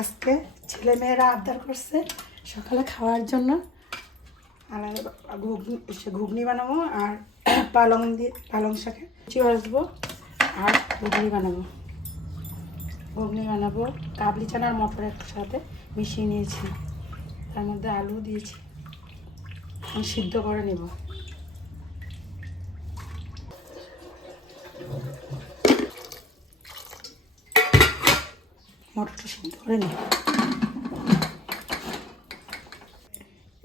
আজকে ছেলে মেয়েরা আবদার করছে সকালে খাওয়ার জন্য ঘুগনি বানাবো আর পালং শাকে আসবো আর ঘুগনি বানাবো কাবলি চানার মটর একসাথে মিশিয়ে নিয়েছি, তার মধ্যে আলু দিয়েছি, সিদ্ধ করে নেব। মটরটা সিদ্ধ করে নিই।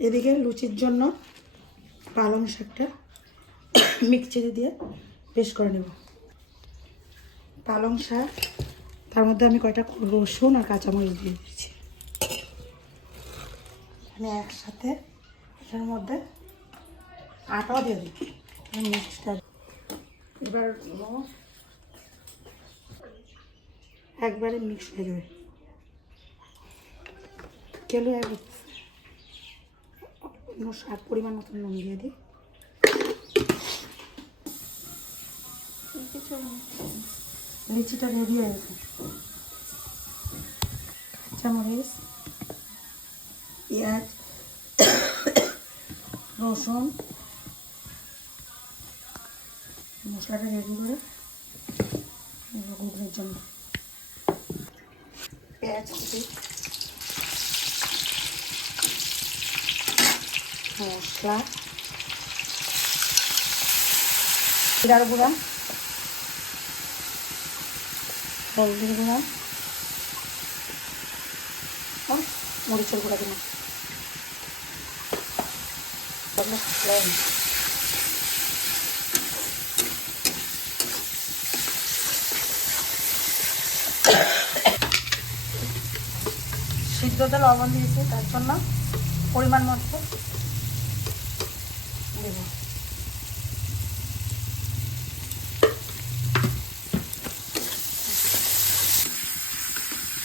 এদিকে লুচির জন্য পালং শাকটা মিক্সিতে দিয়ে পেস্ট করে নেব। পালং শাক, তার মধ্যে আমি কয়টা রসুন আর কাঁচামরিচ দিয়ে দিচ্ছি। আমি একসাথে এটার মধ্যে আটাও দিয়ে দিই মিক্সটা। এবার একবারে মিক্স হয়ে যাবে। কেলো স্বাদ পরিমাণ মতন নুন দিয়ে দিই। লিচিটা রেডি হয়ে গেছে। কাঁচামরিচ, পেঁয়াজ, রসুন মশলাটা রেডি করে ঘুগনির জন্য পেঁয়াজ কুচি, মশলা, জিরার গুঁড়া, হলদির গুঁড়া, মরিচের গুঁড়া দিলাম। সিদ্ধতে লবণ দিয়েছি, তার জন্য পরিমাণ মতো দেব।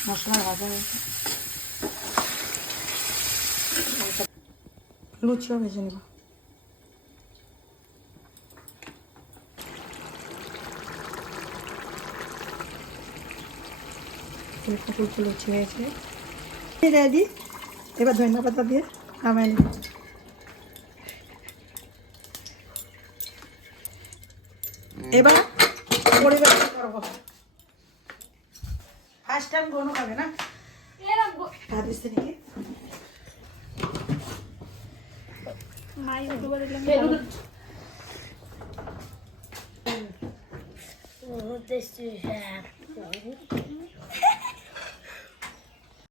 মশলা ভাজা হয়েছে, লুচিও ভেজে নেব। লুচি হয়েছে রেডি। এবার ধনিয়া পাতা দিয়ে নামাই নেব। এবার পরিবেশন করবো। ফার্স্ট টাইম কোনো খাবে না, ভাত দিচ্ছে নাকি মাই